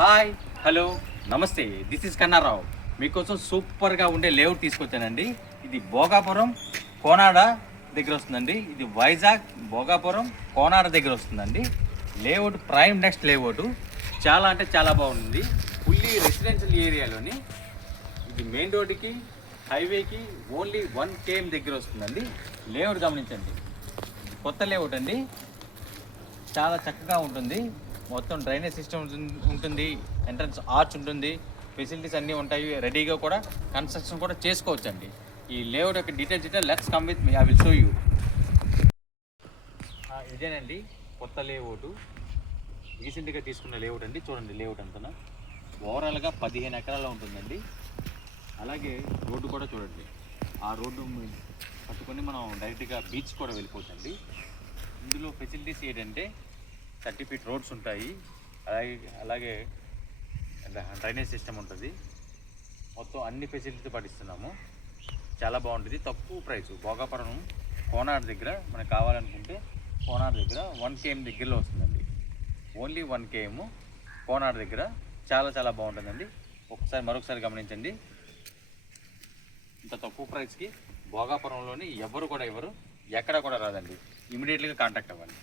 Hi hello నమస్తే, this is Kannarao. మీకోసం సూపర్గా ఉండే లేఅవుట్ తీసుకొచ్చానండి. ఇది భోగాపురం కోనాడ దగ్గర వస్తుందండి. ఇది వైజాగ్ భోగాపురం కోనాడ దగ్గర వస్తుందండి. లేఅవుట్ ప్రైమ్ నెక్స్ట్ లేఅవుట్ చాలా అంటే చాలా బాగుంది. ఫుల్లీ రెసిడెన్షియల్ ఏరియాలోని ఇది మెయిన్ రోడ్డుకి హైవేకి ఓన్లీ 1 km దగ్గర వస్తుందండి. లేఅవుట్ గమనించండి, కొత్త లేఅవుట్ అండి. చాలా చక్కగా ఉంటుంది. మొత్తం డ్రైనేజ్ సిస్టమ్ ఉంటుంది, ఎంట్రన్స్ ఆర్చ్ ఉంటుంది, ఫెసిలిటీస్ అన్నీ ఉంటాయి. రెడీగా కూడా కన్స్ట్రక్షన్ కూడా చేసుకోవచ్చండి. ఈ లేఅవుట్ యొక్క details let's come with me, I will show you. ఇదేనండి కొత్త లేఅవుట్, రీసెంట్గా తీసుకున్న లేఅవుట్ అండి. చూడండి లేఅవుట్ అంతా ఓవరాల్గా 15 ఎకరాల్లో ఉంటుందండి. అలాగే రోడ్డు కూడా చూడండి, ఆ రోడ్డు పట్టుకొని మనం డైరెక్ట్గా బీచ్ కూడా వెళ్ళిపోతుంది. ఇందులో ఫెసిలిటీస్ ఏంటంటే 30 feet రోడ్స్ ఉంటాయి, అలాగే డ్రైనేజ్ సిస్టమ్ ఉంటుంది. మొత్తం అన్ని ఫెసిలిటీస్ పాటిస్తున్నాము. చాలా బాగుంటుంది, తక్కువ ప్రైస్. భోగాపురం కోనార్ దగ్గర మనకు కావాలనుకుంటే కోనార్ దగ్గర 1 km దగ్గరలో వస్తుందండి. ఓన్లీ 1 km కోనార్ దగ్గర. చాలా చాలా బాగుంటుందండి. మరొకసారి గమనించండి, ఇంత తక్కువ ప్రైస్కి భోగాపురంలోని ఎవరు ఎక్కడ కూడా రాదండి. ఇమీడియట్గా కాంటాక్ట్ అవ్వండి.